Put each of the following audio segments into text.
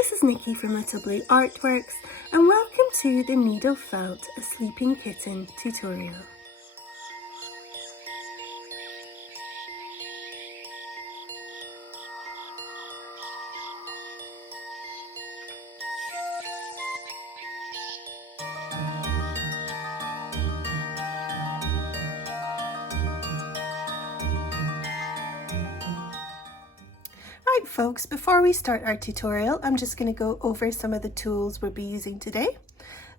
This is Nikki from Little Blue Artworks and welcome to the Needle Felt a Sleeping Kitten tutorial. Right folks, before we start our tutorial, I'm just going to go over some of the tools we'll be using today.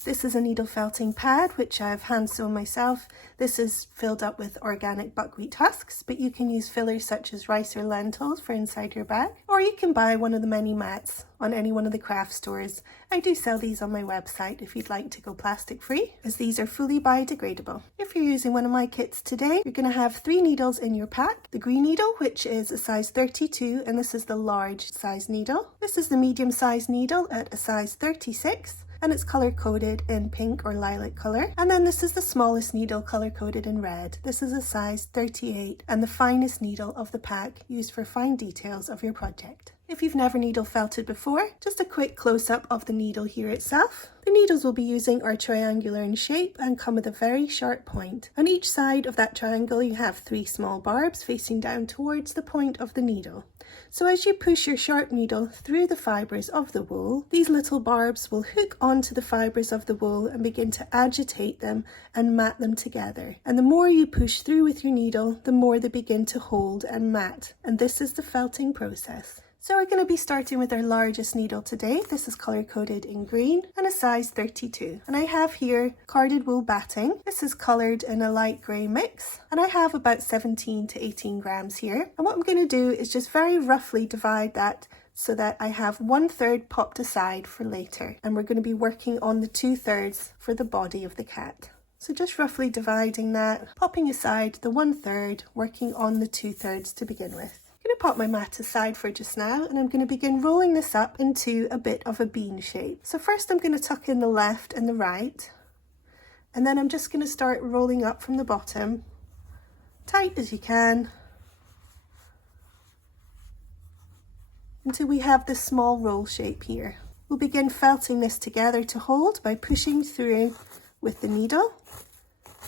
This is a needle felting pad, which I've hand sewn myself. This is filled up with organic buckwheat husks, but you can use fillers such as rice or lentils for inside your bag, or you can buy one of the many mats on any one of the craft stores. I do sell these on my website if you'd like to go plastic free, as these are fully biodegradable. If you're using one of my kits today, you're going to have 3 needles in your pack. The green needle, which is a size 32, and this is the large size needle. This is the medium size needle at a size 36. And it's color coded in pink or lilac color. And then this is the smallest needle, color coded in red. This is a size 38 and the finest needle of the pack, used for fine details of your project. If you've never needle felted before, just a quick close-up of the needle here itself. The needles we'll be using are triangular in shape and come with a very sharp point. On each side of that triangle you have 3 small barbs facing down towards the point of the needle. So as you push your sharp needle through the fibres of the wool, these little barbs will hook onto the fibres of the wool and begin to agitate them and mat them together. And the more you push through with your needle, the more they begin to hold and mat. And this is the felting process. So we're going to be starting with our largest needle today. This is color coded in green and a size 32. And I have here carded wool batting. This is colored in a light grey mix. And I have about 17 to 18 grams here. And what I'm going to do is just very roughly divide that so that I have 1/3 popped aside for later. And we're going to be working on the 2/3 for the body of the cat. So just roughly dividing that, popping aside the 1/3, working on the 2/3 to begin with. I'm going to pop my mat aside for just now, and I'm going to begin rolling this up into a bit of a bean shape. So first I'm going to tuck in the left and the right, and then I'm just going to start rolling up from the bottom, tight as you can, until we have this small roll shape here. We'll begin felting this together to hold by pushing through with the needle.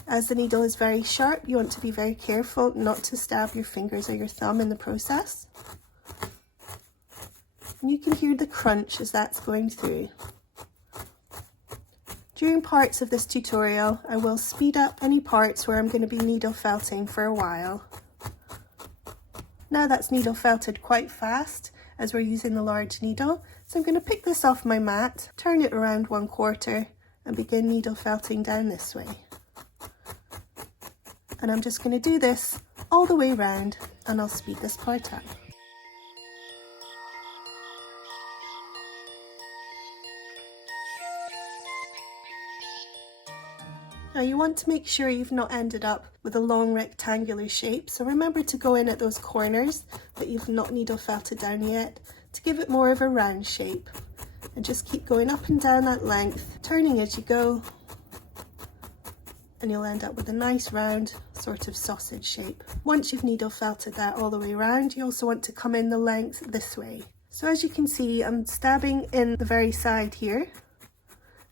As the needle is very sharp, you want to be very careful not to stab your fingers or your thumb in the process. And you can hear the crunch as that's going through. During parts of this tutorial, I will speed up any parts where I'm going to be needle felting for a while. Now that's needle felted quite fast, as we're using the large needle. So I'm going to pick this off my mat, turn it around 1/4, and begin needle felting down this way. And I'm just going to do this all the way around, and I'll speed this part up. Now you want to make sure you've not ended up with a long rectangular shape, so remember to go in at those corners that you've not needle felted down yet to give it more of a round shape. And just keep going up and down that length, turning as you go, and you'll end up with a nice round sort of sausage shape. Once you've needle felted that all the way around, you also want to come in the length this way. So as you can see, I'm stabbing in the very side here,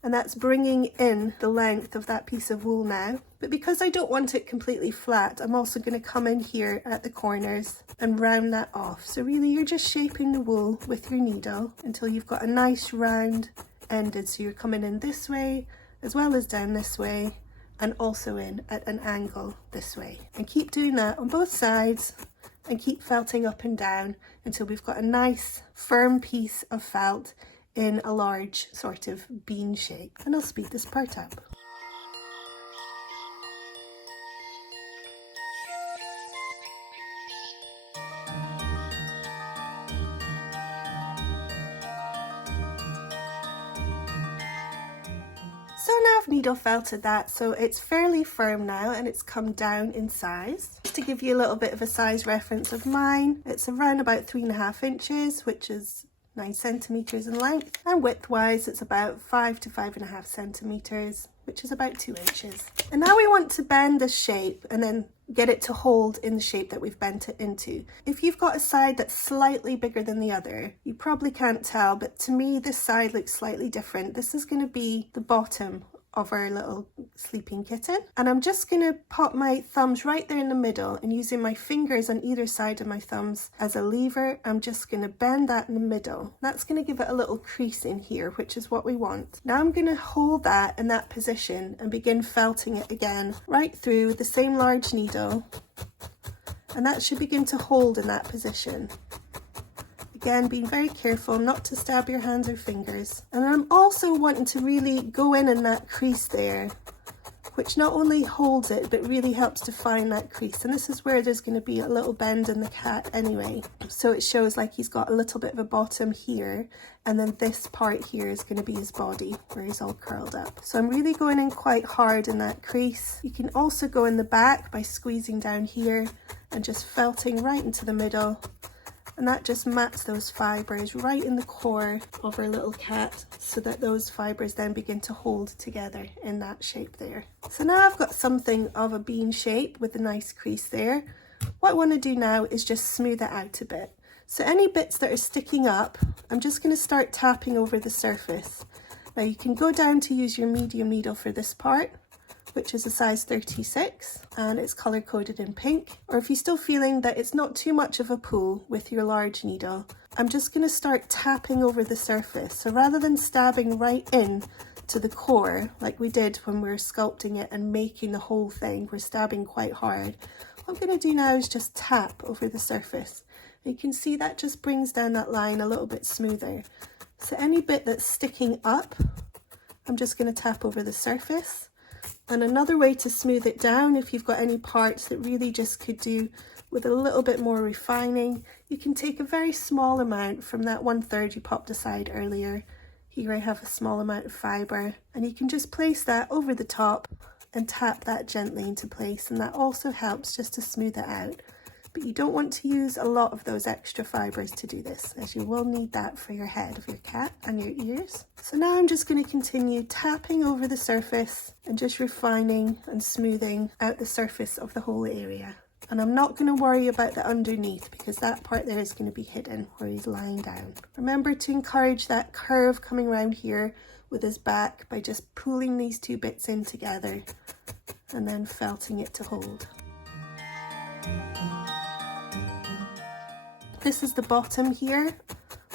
and that's bringing in the length of that piece of wool now. But because I don't want it completely flat, I'm also going to come in here at the corners and round that off. So really you're just shaping the wool with your needle until you've got a nice round ended. So you're coming in this way as well as down this way, and also in at an angle this way. And keep doing that on both sides, and keep felting up and down until we've got a nice firm piece of felt in a large sort of bean shape. And I'll speed this part up. So now I've needle felted that, so it's fairly firm now and it's come down in size. Just to give you a little bit of a size reference of mine, it's around about 3.5 inches, which is 9 centimeters in length, and width wise it's about 5 to 5.5 centimeters, which is about 2 inches. And now we want to bend the shape and then get it to hold in the shape that we've bent it into. If you've got a side that's slightly bigger than the other, you probably can't tell, but to me this side looks slightly different. This is going to be the bottom of our little sleeping kitten, and I'm just going to pop my thumbs right there in the middle, and using my fingers on either side of my thumbs as a lever, I'm just going to bend that in the middle. That's going to give it a little crease in here, which is what we want. Now I'm going to hold that in that position and begin felting it again right through with the same large needle, and that should begin to hold in that position. Again, being very careful not to stab your hands or fingers. And I'm also wanting to really go in that crease there, which not only holds it, but really helps to find that crease. And this is where there's going to be a little bend in the cat anyway. So it shows like he's got a little bit of a bottom here, and then this part here is going to be his body, where he's all curled up. So I'm really going in quite hard in that crease. You can also go in the back by squeezing down here and just felting right into the middle. And that just mats those fibres right in the core of our little cat, so that those fibres then begin to hold together in that shape there. So now I've got something of a bean shape with a nice crease there. What I want to do now is just smooth it out a bit. So any bits that are sticking up, I'm just going to start tapping over the surface. Now you can go down to use your medium needle for this part, which is a size 36, and it's color coded in pink. Or if you're still feeling that it's not too much of a pull with your large needle, I'm just going to start tapping over the surface. So rather than stabbing right in to the core like we did when we were sculpting it and making the whole thing, we're stabbing quite hard. What I'm going to do now is just tap over the surface. And you can see that just brings down that line a little bit smoother. So any bit that's sticking up, I'm just going to tap over the surface. And another way to smooth it down, if you've got any parts that really just could do with a little bit more refining, you can take a very small amount from that 1/3 you popped aside earlier. Here I have a small amount of fibre, and you can just place that over the top and tap that gently into place, and that also helps just to smooth it out. But you don't want to use a lot of those extra fibres to do this, as you will need that for your head of your cat and your ears. So now I'm just going to continue tapping over the surface and just refining and smoothing out the surface of the whole area. And I'm not going to worry about the underneath, because that part there is going to be hidden where he's lying down. Remember to encourage that curve coming around here with his back by just pulling these two bits in together and then felting it to hold. This is the bottom here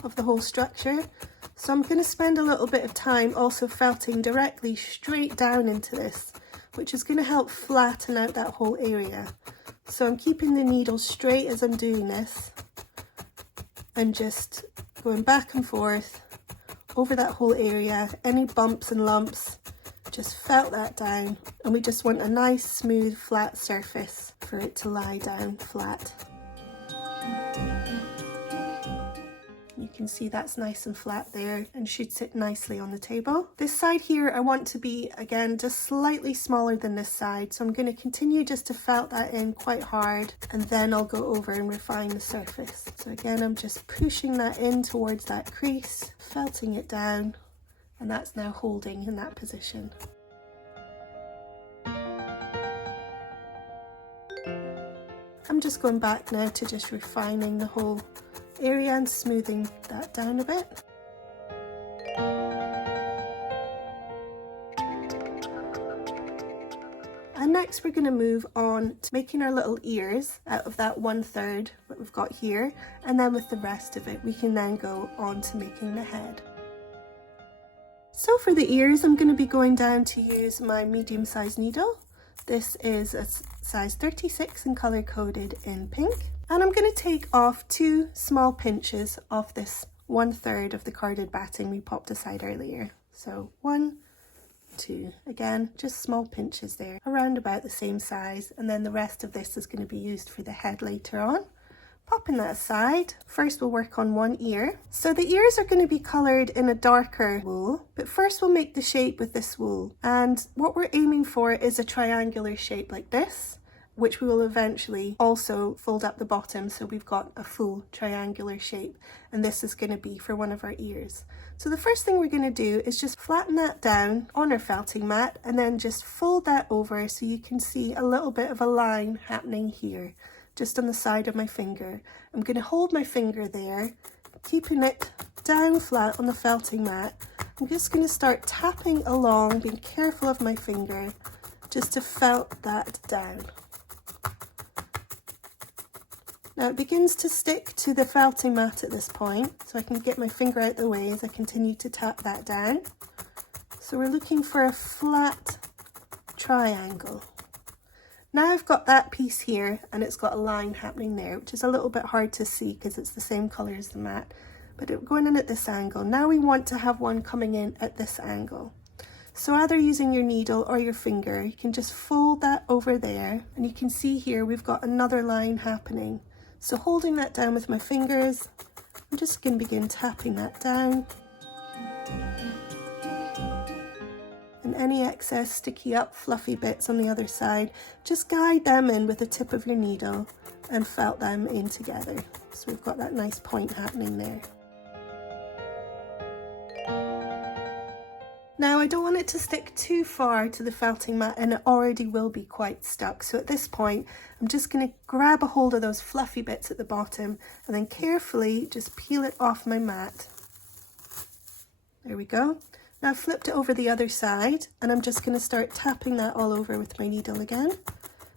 of the whole structure. So I'm going to spend a little bit of time also felting directly straight down into this, which is going to help flatten out that whole area. So I'm keeping the needle straight as I'm doing this and just going back and forth over that whole area. Any bumps and lumps, just felt that down, and we just want a nice smooth flat surface for it to lie down flat. You can see that's nice and flat there and should sit nicely on the table. This side here I want to be, again, just slightly smaller than this side, so I'm going to continue just to felt that in quite hard, and then I'll go over and refine the surface. So again, I'm just pushing that in towards that crease, felting it down, and that's now holding in that position. I'm just going back now to just refining the whole area and smoothing that down a bit. And next we're going to move on to making our little ears out of that 1/3 that we've got here, and then with the rest of it we can then go on to making the head. So for the ears, I'm going to be going down to use my medium-sized needle. This is a size 36 and color coded in pink. And I'm going to take off 2 small pinches off this 1/3 of the carded batting we popped aside earlier. So 1, 2, again, just small pinches there, around about the same size. And then the rest of this is going to be used for the head later on. Popping that aside, first we'll work on one ear. So the ears are going to be coloured in a darker wool, but first we'll make the shape with this wool. And what we're aiming for is a triangular shape like this. which we will eventually also fold up the bottom so we've got a full triangular shape, and this is going to be for one of our ears. So the first thing we're going to do is just flatten that down on our felting mat and then just fold that over so you can see a little bit of a line happening here, just on the side of my finger. I'm going to hold my finger there, keeping it down flat on the felting mat. I'm just going to start tapping along, being careful of my finger, just to felt that down. Now it begins to stick to the felting mat at this point, so I can get my finger out the way as I continue to tap that down. So we're looking for a flat triangle. Now I've got that piece here and it's got a line happening there, which is a little bit hard to see because it's the same colour as the mat, but it's going in at this angle. Now we want to have one coming in at this angle. So either using your needle or your finger, you can just fold that over there, and you can see here we've got another line happening. So holding that down with my fingers, I'm just going to begin tapping that down. And any excess sticky up fluffy bits on the other side, just guide them in with the tip of your needle and felt them in together. So we've got that nice point happening there. Now I don't want it to stick too far to the felting mat, and it already will be quite stuck. So at this point, I'm just going to grab a hold of those fluffy bits at the bottom and then carefully just peel it off my mat. There we go. Now I've flipped it over the other side, and I'm just going to start tapping that all over with my needle again,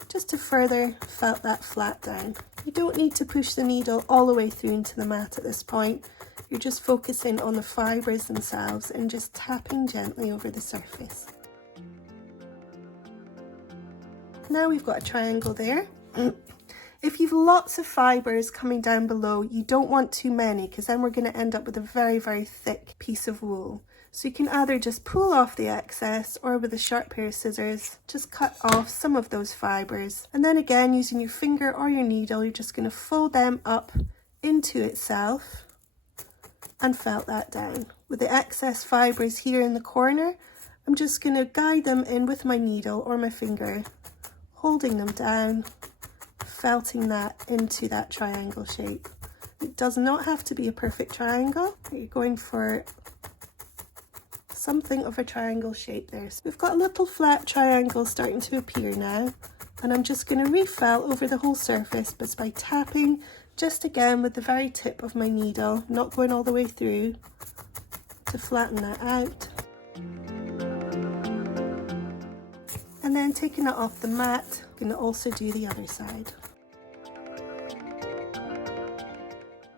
just to further felt that flat down. You don't need to push the needle all the way through into the mat at this point. You're just focusing on the fibres themselves and just tapping gently over the surface. Now we've got a triangle there. If you've lots of fibres coming down below, you don't want too many, because then we're going to end up with a very, very thick piece of wool. So you can either just pull off the excess, or with a sharp pair of scissors, just cut off some of those fibres. And then again, using your finger or your needle, you're just going to fold them up into itself and felt that down. With the excess fibres here in the corner, I'm just going to guide them in with my needle or my finger, holding them down, felting that into that triangle shape. It does not have to be a perfect triangle. You're going for something of a triangle shape there. So we've got a little flat triangle starting to appear now, and I'm just going to refelt over the whole surface, but by tapping just again with the very tip of my needle, not going all the way through, to flatten that out. And then taking it off the mat, I'm going to also do the other side.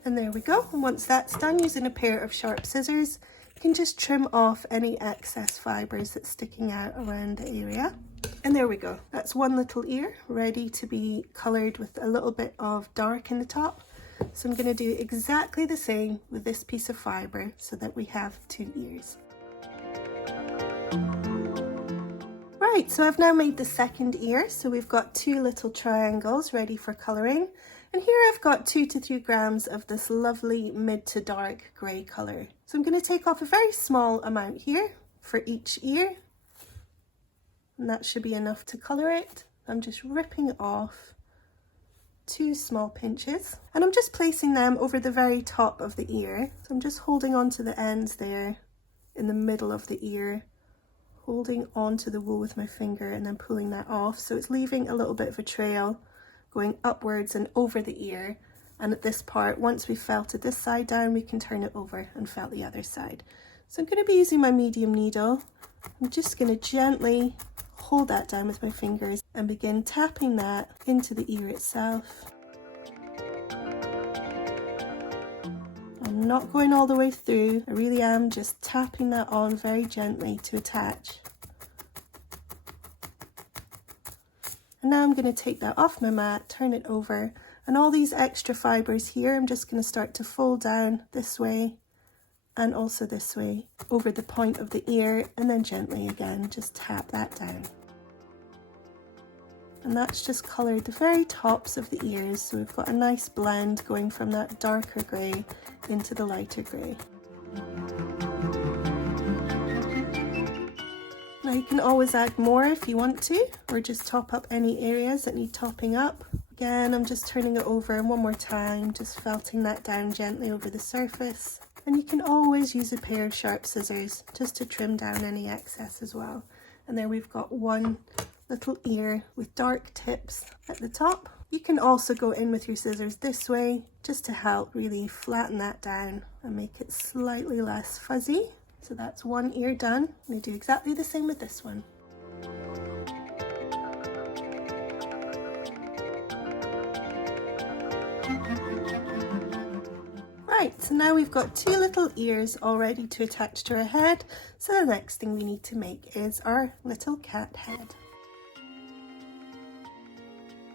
And there we go. And once that's done, using a pair of sharp scissors, you can just trim off any excess fibres that's sticking out around the area. And there we go. That's one little ear ready to be coloured with a little bit of dark in the top. So I'm going to do exactly the same with this piece of fibre so that we have two ears. Right, so I've now made the second ear. So we've got two little triangles ready for colouring. And here I've got 2 to 3 grams of this lovely mid to dark grey colour. So I'm going to take off a very small amount here for each ear. And that should be enough to colour it. I'm just ripping off 2 small pinches, and I'm just placing them over the very top of the ear. So I'm just holding on to the ends there in the middle of the ear, holding onto the wool with my finger and then pulling that off. So it's leaving a little bit of a trail going upwards and over the ear. And at this part, once we've felted this side down, we can turn it over and felt the other side. So I'm going to be using my medium needle. I'm just going to gently hold that down with my fingers and begin tapping that into the ear itself. I'm not going all the way through. I really am just tapping that on very gently to attach. And now I'm going to take that off my mat, turn it over, and all these extra fibres here, I'm just going to start to fold down this way and also this way over the point of the ear, and then gently again just tap that down. And that's just coloured the very tops of the ears, so we've got a nice blend going from that darker grey into the lighter grey. Now you can always add more if you want to, or just top up any areas that need topping up. Again, I'm just turning it over one more time, just felting that down gently over the surface. And you can always use a pair of sharp scissors just to trim down any excess as well. And there we've got one little ear with dark tips at the top. You can also go in with your scissors this way just to help really flatten that down and make it slightly less fuzzy. So that's one ear done. I'm going to do exactly the same with this one. Right, so now we've got two little ears all ready to attach to our head. So the next thing we need to make is our little cat head.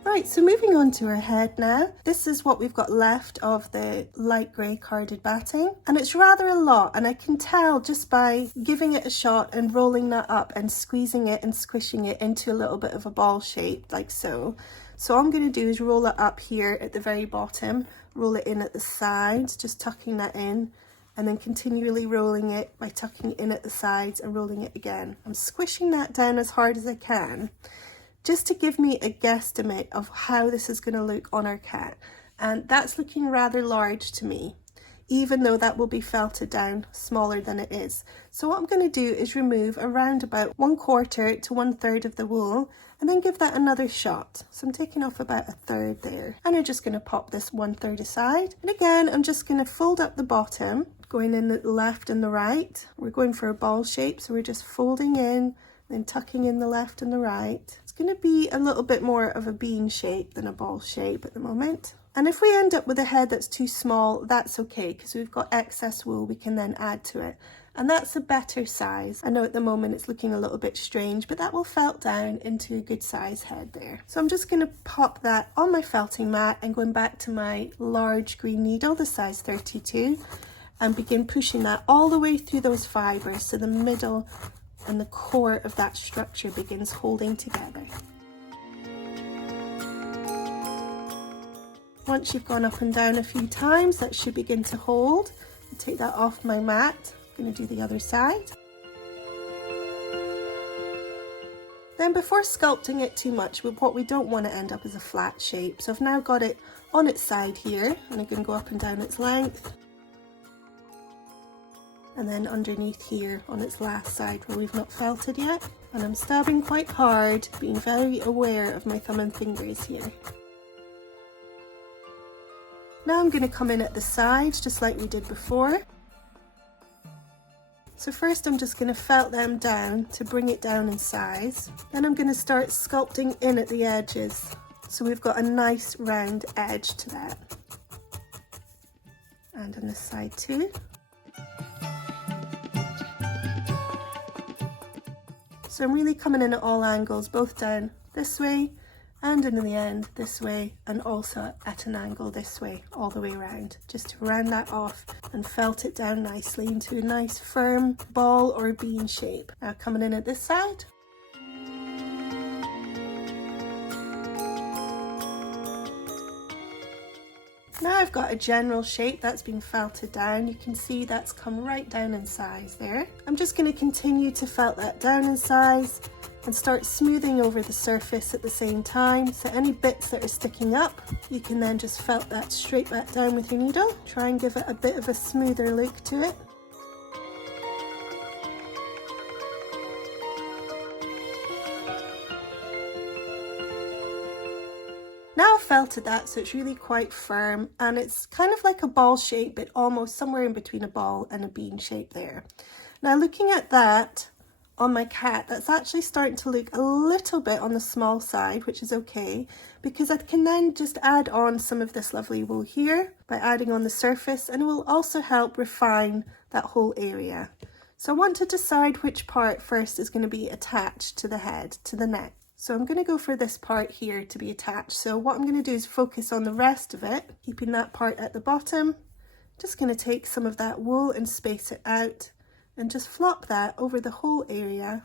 Right, so moving on to our head now. This is what we've got left of the light grey carded batting, and it's rather a lot, and I can tell just by giving it a shot and rolling that up and squeezing it and squishing it into a little bit of a ball shape like so. So all I'm going to do is roll it up here at the very bottom, roll it in at the sides, just tucking that in, and then continually rolling it by tucking it in at the sides and rolling it again. I'm squishing that down as hard as I can, just to give me a guesstimate of how this is going to look on our cat. And that's looking rather large to me, even though that will be felted down smaller than it is. So what I'm going to do is remove around about 1/4 to 1/3 of the wool, and then give that another shot. So I'm taking off about 1/3 there, and I'm just going to pop this 1/3 aside. And again, I'm just going to fold up the bottom, going in the left and the right. We're going for a ball shape, so we're just folding in, then tucking in the left and the right. It's going to be a little bit more of a bean shape than a ball shape at the moment. And if we end up with a head that's too small, that's okay, because we've got excess wool we can then add to it. And that's a better size. I know at the moment it's looking a little bit strange, but that will felt down into a good size head there. So I'm just going to pop that on my felting mat and going back to my large green needle, the size 32, and begin pushing that all the way through those fibres so the middle and the core of that structure begins holding together. Once you've gone up and down a few times, that should begin to hold. I'll take that off my mat. I'm going to do the other side. Then before sculpting it too much, what we don't want to end up is a flat shape. So I've now got it on its side here, and I'm going to go up and down its length. And then underneath here on its last side where we've not felted yet. And I'm stabbing quite hard, being very aware of my thumb and fingers here. Now I'm going to come in at the sides just like we did before. So first I'm just going to felt them down to bring it down in size. Then I'm going to start sculpting in at the edges. So we've got a nice round edge to that. And on this side too. So I'm really coming in at all angles, both down this way and in the end this way, and also at an angle this way, all the way around, just to round that off and felt it down nicely into a nice firm ball or bean shape. Now coming in at this side. Now I've got a general shape that's been felted down. You can see that's come right down in size there. I'm just going to continue to felt that down in size and start smoothing over the surface at the same time. So any bits that are sticking up, you can then just felt that straight back down with your needle. Try and give it a bit of a smoother look to it. Now I've felted that so it's really quite firm, and it's kind of like a ball shape, but almost somewhere in between a ball and a bean shape there. Now looking at that on my cat, that's actually starting to look a little bit on the small side, which is okay, because I can then just add on some of this lovely wool here by adding on the surface, and it will also help refine that whole area. So I want to decide which part first is going to be attached to the head, to the neck. So I'm going to go for this part here to be attached. So what I'm going to do is focus on the rest of it, keeping that part at the bottom. Just going to take some of that wool and space it out and just flop that over the whole area.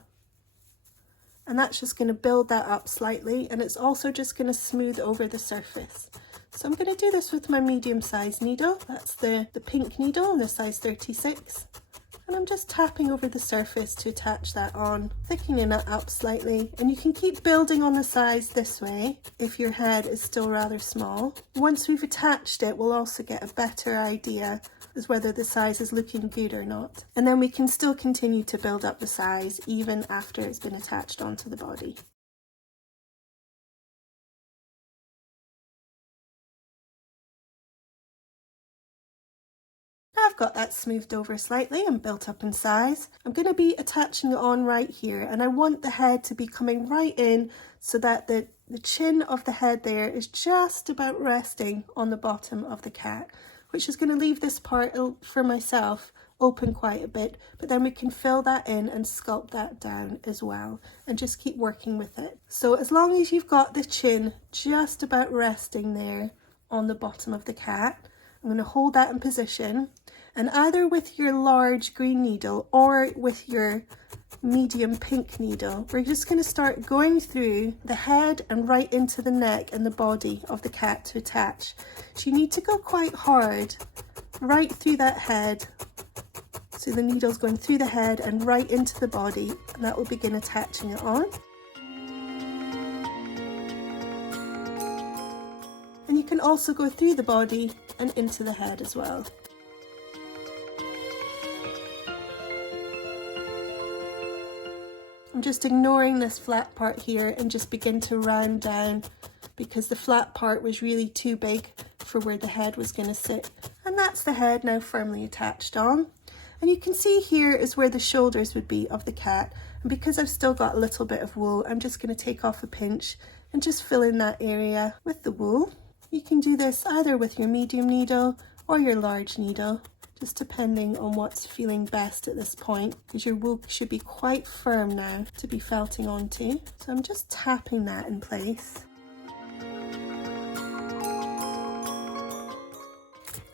And that's just going to build that up slightly, and it's also just going to smooth over the surface. So I'm going to do this with my medium-sized needle. That's the pink needle in the size 36. And I'm just tapping over the surface to attach that on, thickening it up slightly. And you can keep building on the size this way if your head is still rather small. Once we've attached it, we'll also get a better idea as whether the size is looking good or not. And then we can still continue to build up the size even after it's been attached onto the body. I've got that smoothed over slightly and built up in size. I'm going to be attaching it on right here, and I want the head to be coming right in so that the chin of the head there is just about resting on the bottom of the cat, which is going to leave this part for myself open quite a bit, but then we can fill that in and sculpt that down as well and just keep working with it. So as long as you've got the chin just about resting there on the bottom of the cat, I'm going to hold that in position, and either with your large green needle or with your medium pink needle, we're just going to start going through the head and right into the neck and the body of the cat to attach. So you need to go quite hard right through that head. So the needle's going through the head and right into the body, and that will begin attaching it on. And you can also go through the body and into the head as well. I'm just ignoring this flat part here and just begin to round down because the flat part was really too big for where the head was going to sit. And that's the head now firmly attached on. And you can see here is where the shoulders would be of the cat. And because I've still got a little bit of wool, I'm just going to take off a pinch and just fill in that area with the wool. You can do this either with your medium needle or your large needle, just depending on what's feeling best at this point, because your wool should be quite firm now to be felting onto. So I'm just tapping that in place.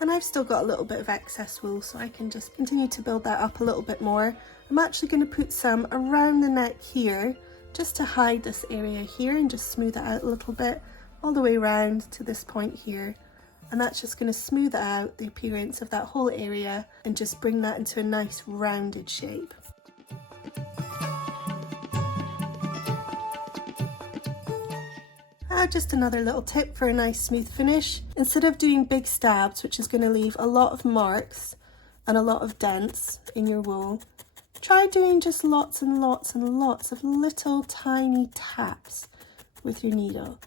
And I've still got a little bit of excess wool, so I can just continue to build that up a little bit more. I'm actually going to put some around the neck here, just to hide this area here and just smooth it out a little bit, all the way around to this point here. And that's just going to smooth out the appearance of that whole area and just bring that into a nice rounded shape. Just another little tip for a nice smooth finish. Instead of doing big stabs, which is going to leave a lot of marks and a lot of dents in your wool, try doing just lots and lots and lots of little tiny taps with your needle.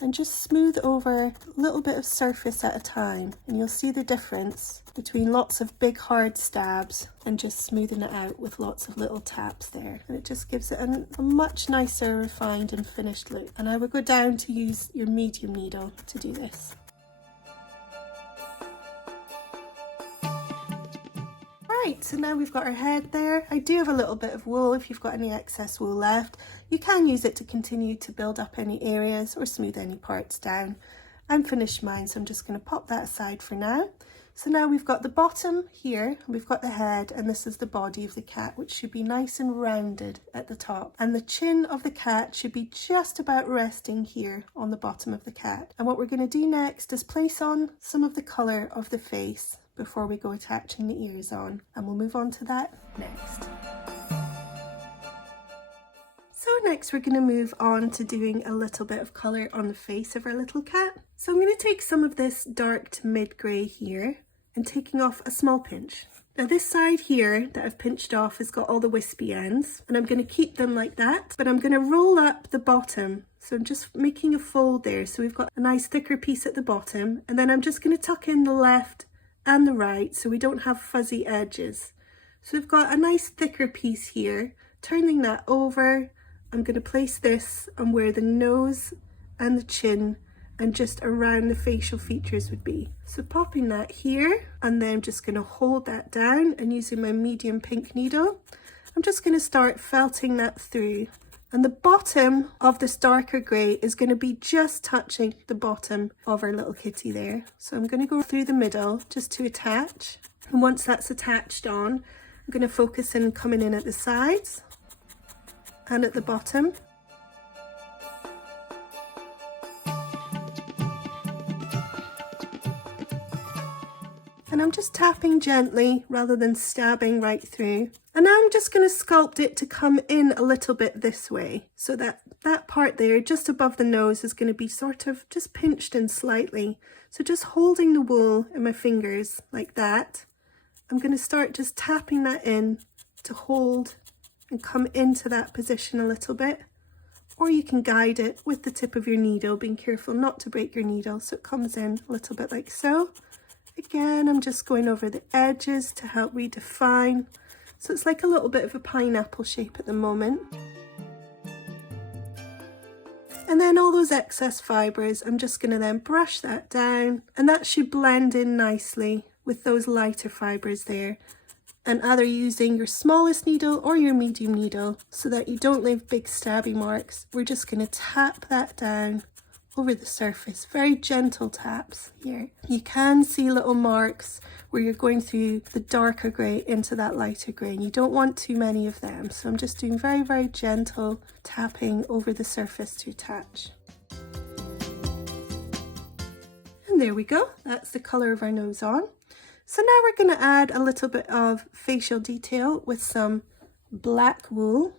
And just smooth over a little bit of surface at a time, and you'll see the difference between lots of big hard stabs and just smoothing it out with lots of little taps there. And it just gives it a much nicer, refined and finished look. And I would go down to use your medium needle to do this. Right, so now we've got our head there. I do have a little bit of wool. If you've got any excess wool left, you can use it to continue to build up any areas or smooth any parts down. I'm finished mine, so I'm just going to pop that aside for now. So now we've got the bottom here, we've got the head, and this is the body of the cat, which should be nice and rounded at the top. And the chin of the cat should be just about resting here on the bottom of the cat. And what we're going to do next is place on some of the colour of the face before we go attaching the ears on, and we'll move on to that next. So next we're going to move on to doing a little bit of colour on the face of our little cat. So I'm going to take some of this dark to mid grey here and taking off a small pinch. Now this side here that I've pinched off has got all the wispy ends, and I'm going to keep them like that, but I'm going to roll up the bottom. So I'm just making a fold there, so we've got a nice thicker piece at the bottom, and then I'm just going to tuck in the left and the right so we don't have fuzzy edges. So we've got a nice thicker piece here. Turning that over, I'm going to place this on where the nose and the chin and just around the facial features would be. So popping that here, and then I'm just going to hold that down, and using my medium pink needle, I'm just going to start felting that through. And the bottom of this darker grey is going to be just touching the bottom of our little kitty there. So I'm going to go through the middle just to attach. And once that's attached on, I'm going to focus in coming in at the sides and at the bottom. And I'm just tapping gently rather than stabbing right through. And now I'm just going to sculpt it to come in a little bit this way, so that that part there just above the nose is going to be sort of just pinched in slightly. So just holding the wool in my fingers like that, I'm going to start just tapping that in to hold and come into that position a little bit. Or you can guide it with the tip of your needle, being careful not to break your needle, so it comes in a little bit like so. Again, I'm just going over the edges to help redefine. So it's like a little bit of a pineapple shape at the moment. And then all those excess fibres, I'm just going to then brush that down, and that should blend in nicely with those lighter fibres there. And either using your smallest needle or your medium needle so that you don't leave big stabby marks. We're just going to tap that down over the surface, very gentle taps here. You can see little marks where you're going through the darker grey into that lighter grey, and you don't want too many of them. So I'm just doing very, very gentle tapping over the surface to attach. And there we go, that's the colour of our nose on. So now we're going to add a little bit of facial detail with some black wool.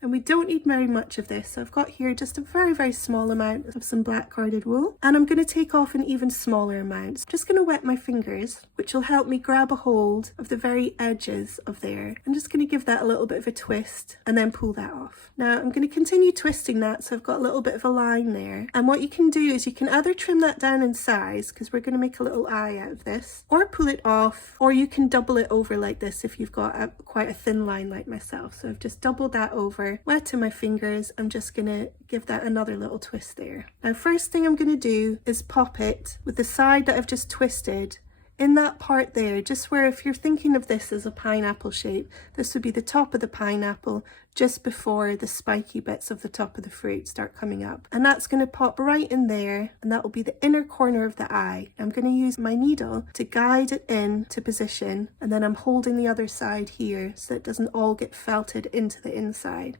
And we don't need very much of this. So I've got here just a very, very small amount of some black carded wool. And I'm going to take off an even smaller amount. So I'm just going to wet my fingers, which will help me grab a hold of the very edges of there. I'm just going to give that a little bit of a twist and then pull that off. Now I'm going to continue twisting that, so I've got a little bit of a line there. And what you can do is you can either trim that down in size, because we're going to make a little eye out of this, or pull it off, or you can double it over like this if you've got quite a thin line like myself. So I've just doubled that over. Wet in my fingers, I'm just going to give that another little twist there. Now first thing I'm going to do is pop it with the side that I've just twisted in that part there, just where, if you're thinking of this as a pineapple shape, this would be the top of the pineapple just before the spiky bits of the top of the fruit start coming up. And that's going to pop right in there, and that will be the inner corner of the eye. I'm going to use my needle to guide it in to position, and then I'm holding the other side here so it doesn't all get felted into the inside.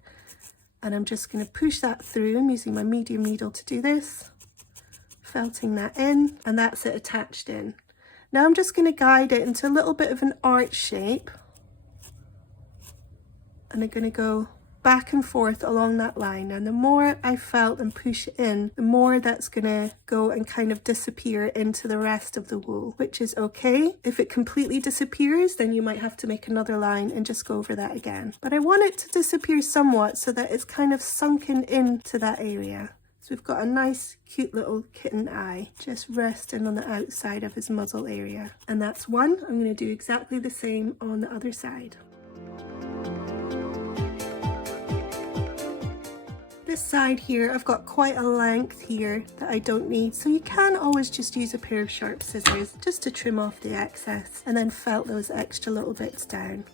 And I'm just going to push that through. I'm using my medium needle to do this, felting that in, and that's it attached in. Now I'm just going to guide it into a little bit of an arch shape, and I'm going to go back and forth along that line. And the more I felt and push it in, the more that's going to go and kind of disappear into the rest of the wool, which is okay. If it completely disappears, then you might have to make another line and just go over that again. But I want it to disappear somewhat so that it's kind of sunken into that area. So we've got a nice cute little kitten eye just resting on the outside of his muzzle area. And that's one. I'm going to do exactly the same on the other side. This side here, I've got quite a length here that I don't need, so you can always just use a pair of sharp scissors just to trim off the excess and then felt those extra little bits down.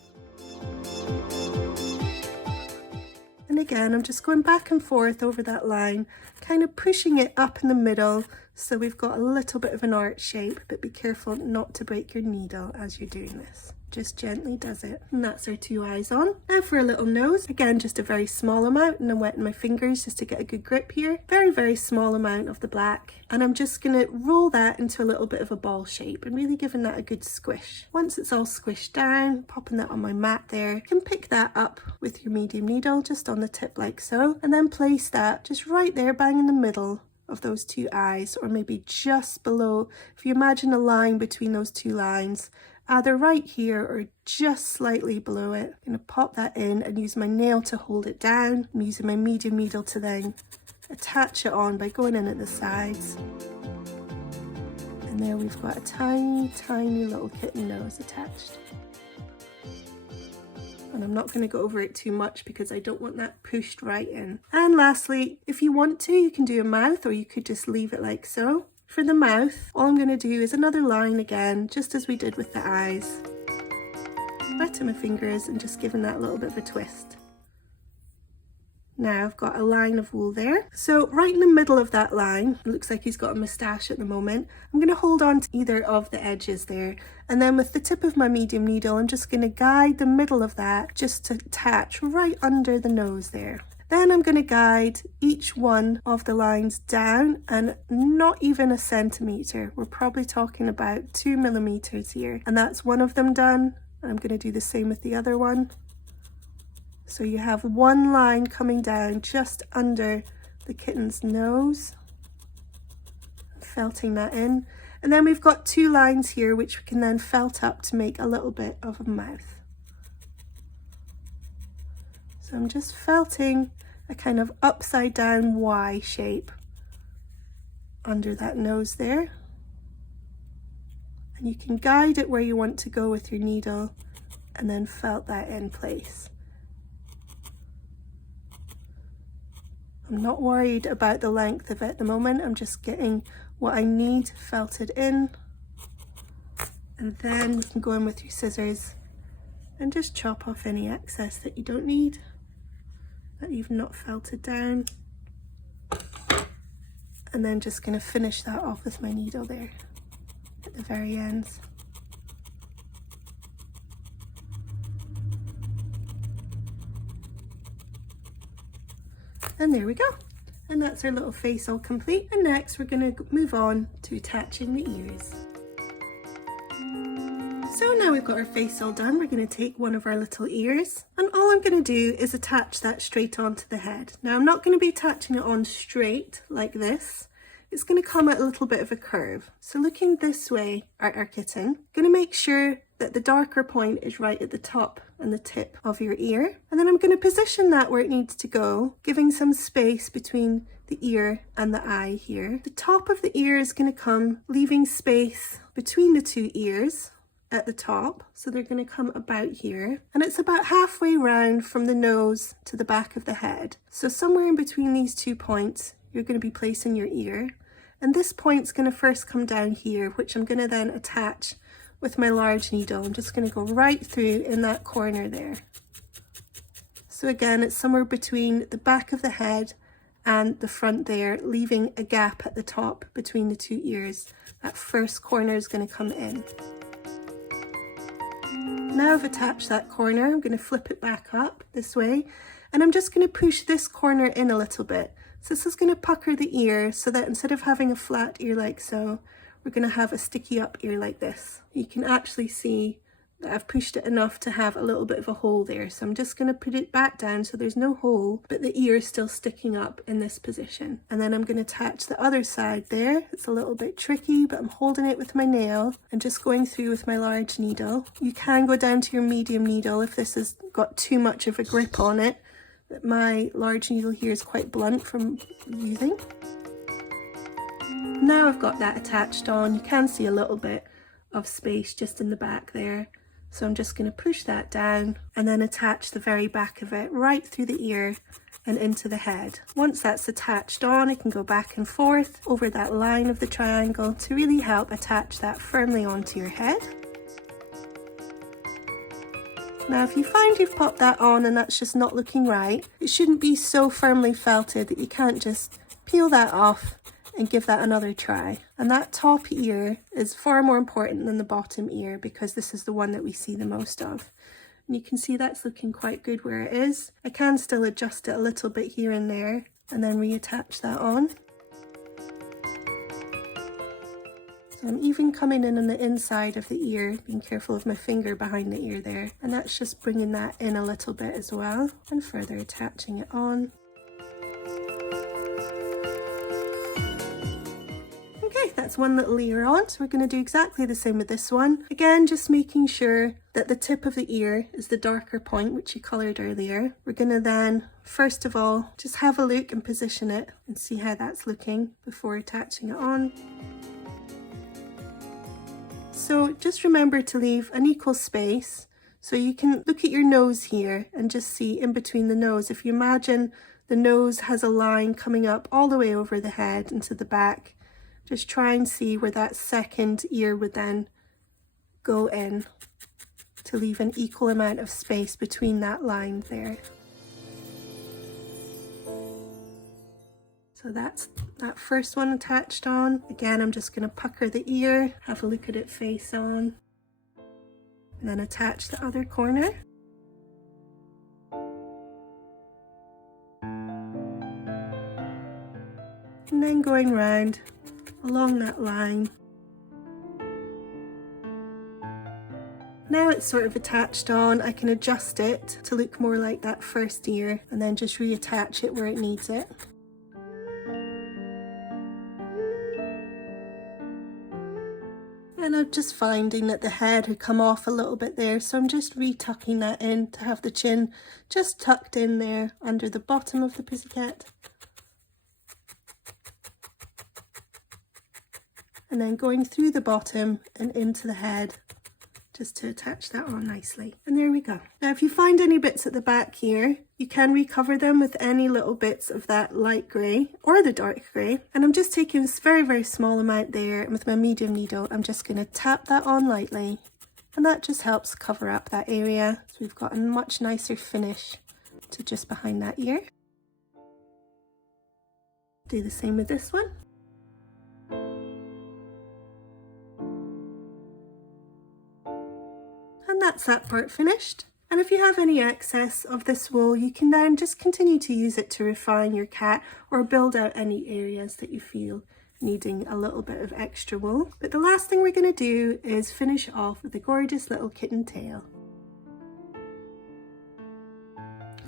And again, I'm just going back and forth over that line, kind of pushing it up in the middle so we've got a little bit of an arch shape, but be careful not to break your needle as you're doing this. Just gently does it. And that's our two eyes on. Now for a little nose, again just a very small amount, and I'm wetting my fingers just to get a good grip here. Very, very small amount of the black, and I'm just going to roll that into a little bit of a ball shape and really giving that a good squish. Once it's all squished down, popping that on my mat there, you can pick that up with your medium needle just on the tip like so, and then place that just right there bang in the middle of those two eyes, or maybe just below. If you imagine a line between those two lines, either right here or just slightly below it. I'm going to pop that in and use my nail to hold it down. I'm using my medium needle to then attach it on by going in at the sides. And there we've got a tiny, tiny little kitten nose attached. And I'm not going to go over it too much because I don't want that pushed right in. And lastly, if you want to, you can do a mouth, or you could just leave it like so. For the mouth, all I'm going to do is another line again, just as we did with the eyes. Wetting my fingers and just giving that a little bit of a twist. Now I've got a line of wool there. So right in the middle of that line, it looks like he's got a moustache at the moment. I'm going to hold on to either of the edges there. And then with the tip of my medium needle, I'm just going to guide the middle of that just to attach right under the nose there. Then I'm going to guide each one of the lines down, and not even a centimetre. We're probably talking about 2 millimeters here. And that's one of them done. I'm going to do the same with the other one. So you have one line coming down just under the kitten's nose, felting that in. And then we've got 2 lines here which we can then felt up to make a little bit of a mouth. So I'm just felting a kind of upside down Y shape under that nose there. And you can guide it where you want to go with your needle and then felt that in place. I'm not worried about the length of it at the moment. I'm just getting what I need felted in. And then we can go in with your scissors and just chop off any excess that you don't need, that you've not felted down. And then just going to finish that off with my needle there at the very ends. And there we go. And that's our little face all complete. And next we're going to move on to attaching the ears. So now we've got our face all done, we're going to take one of our little ears, and all I'm going to do is attach that straight onto the head. Now I'm not going to be attaching it on straight like this. It's going to come at a little bit of a curve. So looking this way at our kitten, going to make sure that the darker point is right at the top and the tip of your ear. And then I'm going to position that where it needs to go, giving some space between the ear and the eye here. The top of the ear is going to come, leaving space between the 2 ears at the top. So they're going to come about here. And it's about halfway round from the nose to the back of the head. So somewhere in between these 2 points, you're going to be placing your ear. And this point's going to first come down here, which I'm going to then attach with my large needle. I'm just going to go right through in that corner there. So again, it's somewhere between the back of the head and the front there, leaving a gap at the top between the 2 ears. That first corner is going to come in. Now I've attached that corner, I'm going to flip it back up this way, and I'm just going to push this corner in a little bit. So this is going to pucker the ear so that instead of having a flat ear like so, we're going to have a sticky up ear like this. You can actually see that I've pushed it enough to have a little bit of a hole there. So I'm just going to put it back down so there's no hole, but the ear is still sticking up in this position. And then I'm going to attach the other side there. It's a little bit tricky, but I'm holding it with my nail and just going through with my large needle. You can go down to your medium needle if this has got too much of a grip on it. But my large needle here is quite blunt from using. Now I've got that attached on, you can see a little bit of space just in the back there. So I'm just going to push that down and then attach the very back of it right through the ear and into the head. Once that's attached on, it can go back and forth over that line of the triangle to really help attach that firmly onto your head. Now if you find you've popped that on and that's just not looking right, it shouldn't be so firmly felted that you can't just peel that off and give that another try. And that top ear is far more important than the bottom ear because this is the one that we see the most of. And you can see that's looking quite good where it is. I can still adjust it a little bit here and there and then reattach that on. So I'm even coming in on the inside of the ear, being careful of my finger behind the ear there. And that's just bringing that in a little bit as well and further attaching it on. Okay, that's one little ear on, so we're going to do exactly the same with this one. Again, just making sure that the tip of the ear is the darker point, which you coloured earlier. We're going to then, first of all, just have a look and position it and see how that's looking before attaching it on. So just remember to leave an equal space, so you can look at your nose here and just see in between the nose. If you imagine the nose has a line coming up all the way over the head into the back, just try and see where that second ear would then go in to leave an equal amount of space between that line there. So that's that first one attached on. Again, I'm just going to pucker the ear, have a look at it face on, and then attach the other corner. and then going round along that line. Now it's sort of attached on, I can adjust it to look more like that first ear and then just reattach it where it needs it. And I'm just finding that the head had come off a little bit there, so I'm just retucking that in to have the chin just tucked in there under the bottom of the pussycat. And then going through the bottom and into the head, just to attach that on nicely. And there we go. Now if you find any bits at the back here, you can recover them with any little bits of that light grey or the dark grey. And I'm just taking this very, very small amount there, and with my medium needle, I'm just going to tap that on lightly. And that just helps cover up that area. So we've got a much nicer finish to just behind that ear. Do the same with this one. And that's that part finished. And if you have any excess of this wool, you can then just continue to use it to refine your cat or build out any areas that you feel needing a little bit of extra wool. But the last thing we're going to do is finish off with the gorgeous little kitten tail.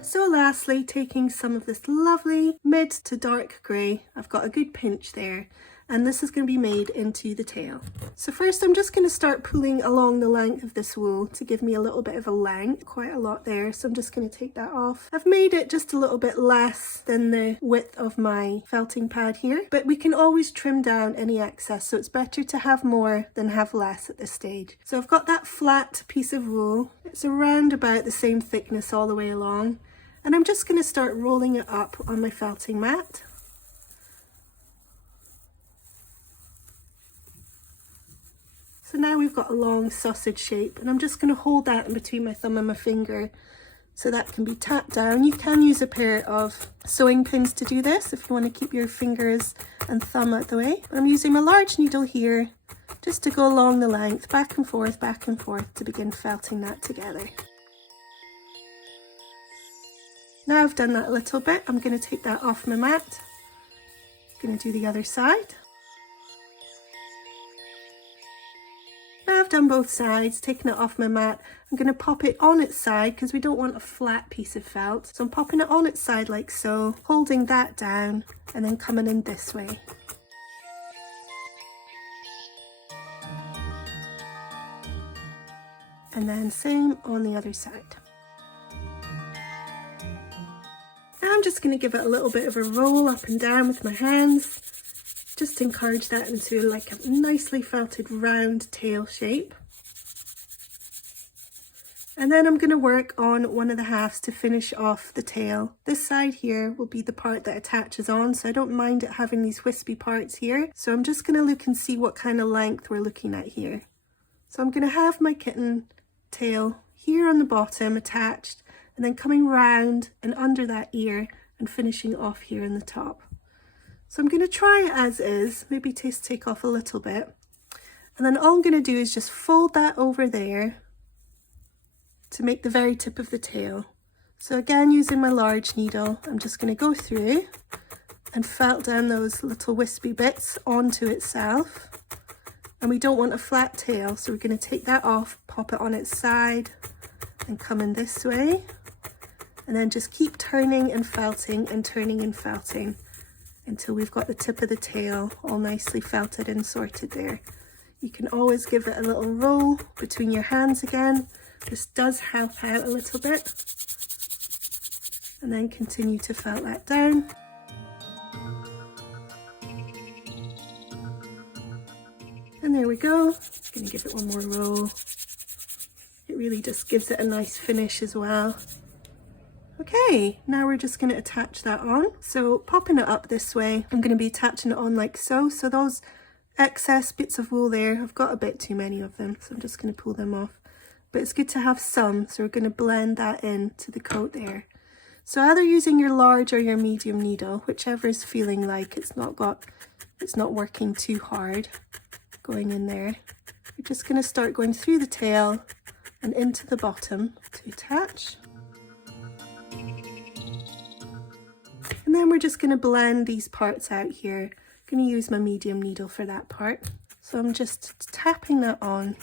So lastly, taking some of this lovely mid to dark grey, I've got a good pinch there, and this is going to be made into the tail. So first I'm just going to start pulling along the length of this wool to give me a little bit of a length, quite a lot there, so I'm just going to take that off. I've made it just a little bit less than the width of my felting pad here, but we can always trim down any excess, so it's better to have more than have less at this stage. So I've got that flat piece of wool, it's around about the same thickness all the way along, and I'm just going to start rolling it up on my felting mat. So now we've got a long sausage shape, and I'm just going to hold that in between my thumb and my finger so that can be tapped down. You can use a pair of sewing pins to do this if you want to keep your fingers and thumb out the way. But I'm using my large needle here just to go along the length, back and forth to begin felting that together. Now I've done that a little bit, I'm going to take that off my mat. I'm going to do the other side. Now I've done both sides, taken it off my mat, I'm going to pop it on its side because we don't want a flat piece of felt. So I'm popping it on its side like so, holding that down and then coming in this way. And then same on the other side. Now I'm just going to give it a little bit of a roll up and down with my hands. Just encourage that into like a nicely felted round tail shape. And then I'm going to work on one of the halves to finish off the tail. This side here will be the part that attaches on, so I don't mind it having these wispy parts here. So I'm just going to look and see what kind of length we're looking at here. So I'm going to have my kitten tail here on the bottom attached, and then coming round and under that ear and finishing off here in the top. So I'm going to try it as is, maybe take off a little bit. And then all I'm going to do is just fold that over there to make the very tip of the tail. So again, using my large needle, I'm just going to go through and felt down those little wispy bits onto itself. And we don't want a flat tail, so we're going to take that off, pop it on its side and come in this way. And then just keep turning and felting and turning and felting until we've got the tip of the tail all nicely felted and sorted there. You can always give it a little roll between your hands again. This does help out a little bit. And then continue to felt that down. And there we go. Just going to give it one more roll. It really just gives it a nice finish as well. Okay, now we're just going to attach that on. So popping it up this way, I'm going to be attaching it on like so. So those excess bits of wool there, I've got a bit too many of them, so I'm just going to pull them off. But it's good to have some, so we're going to blend that in to the coat there. So either using your large or your medium needle, whichever is feeling like it's not working too hard, going in there. We're just going to start going through the tail and into the bottom to attach. And then we're just going to blend these parts out here I'm going to use my medium needle for that part. So I'm just tapping that on.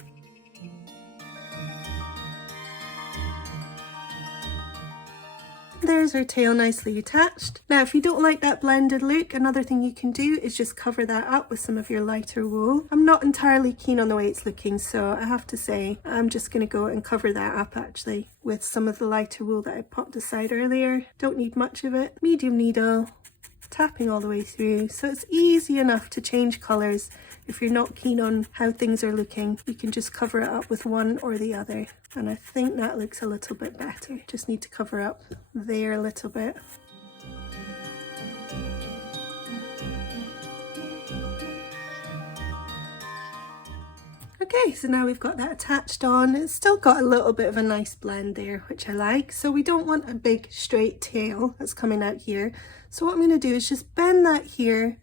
There's our tail nicely attached. Now if you don't like that blended look, another thing you can do is just cover that up with some of your lighter wool. I'm not entirely keen on the way it's looking, so I have to say I'm just going to go and cover that up actually with some of the lighter wool that I popped aside earlier. Don't need much of it. Medium needle, tapping all the way through, so it's easy enough to change colours. If you're not keen on how things are looking, you can just cover it up with one or the other. And I think that looks a little bit better. Just need to cover up there a little bit. Okay, so now we've got that attached on. It's still got a little bit of a nice blend there, which I like. So we don't want a big straight tail that's coming out here. So what I'm going to do is just bend that here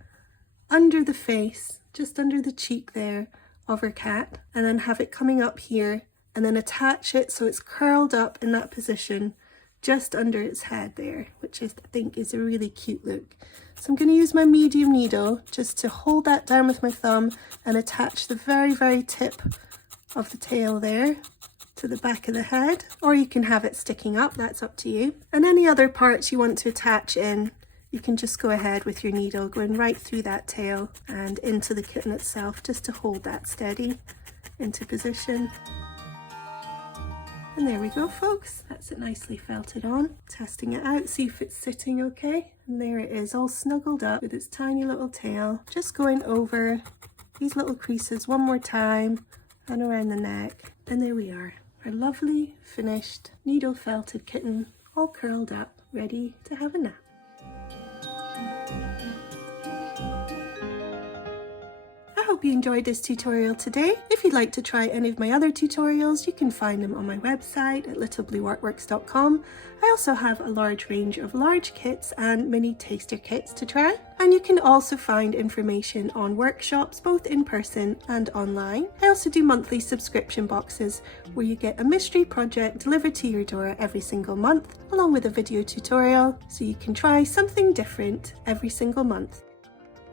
under the face, just under the cheek there of our cat, and then have it coming up here, and then attach it so it's curled up in that position just under its head there, which I think is a really cute look. So I'm going to use my medium needle just to hold that down with my thumb and attach the very tip of the tail there to the back of the head, or you can have it sticking up, that's up to you. And any other parts you want to attach in, you can just go ahead with your needle, going right through that tail and into the kitten itself, just to hold that steady into position. And there we go, folks. That's it nicely felted on. Testing it out, see if it's sitting okay. And there it is, all snuggled up with its tiny little tail. Just going over these little creases one more time and around the neck. And there we are, our lovely finished needle felted kitten, all curled up, ready to have a nap. I hope you enjoyed this tutorial today. If you'd like to try any of my other tutorials, you can find them on my website at littleblueartworks.com. I also have a large range of large kits and mini taster kits to try. And you can also find information on workshops, both in person and online. I also do monthly subscription boxes where you get a mystery project delivered to your door every single month, along with a video tutorial, so you can try something different every single month.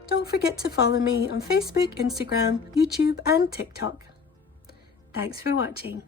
Don't forget to follow me on Facebook, Instagram, YouTube and TikTok. Thanks for watching.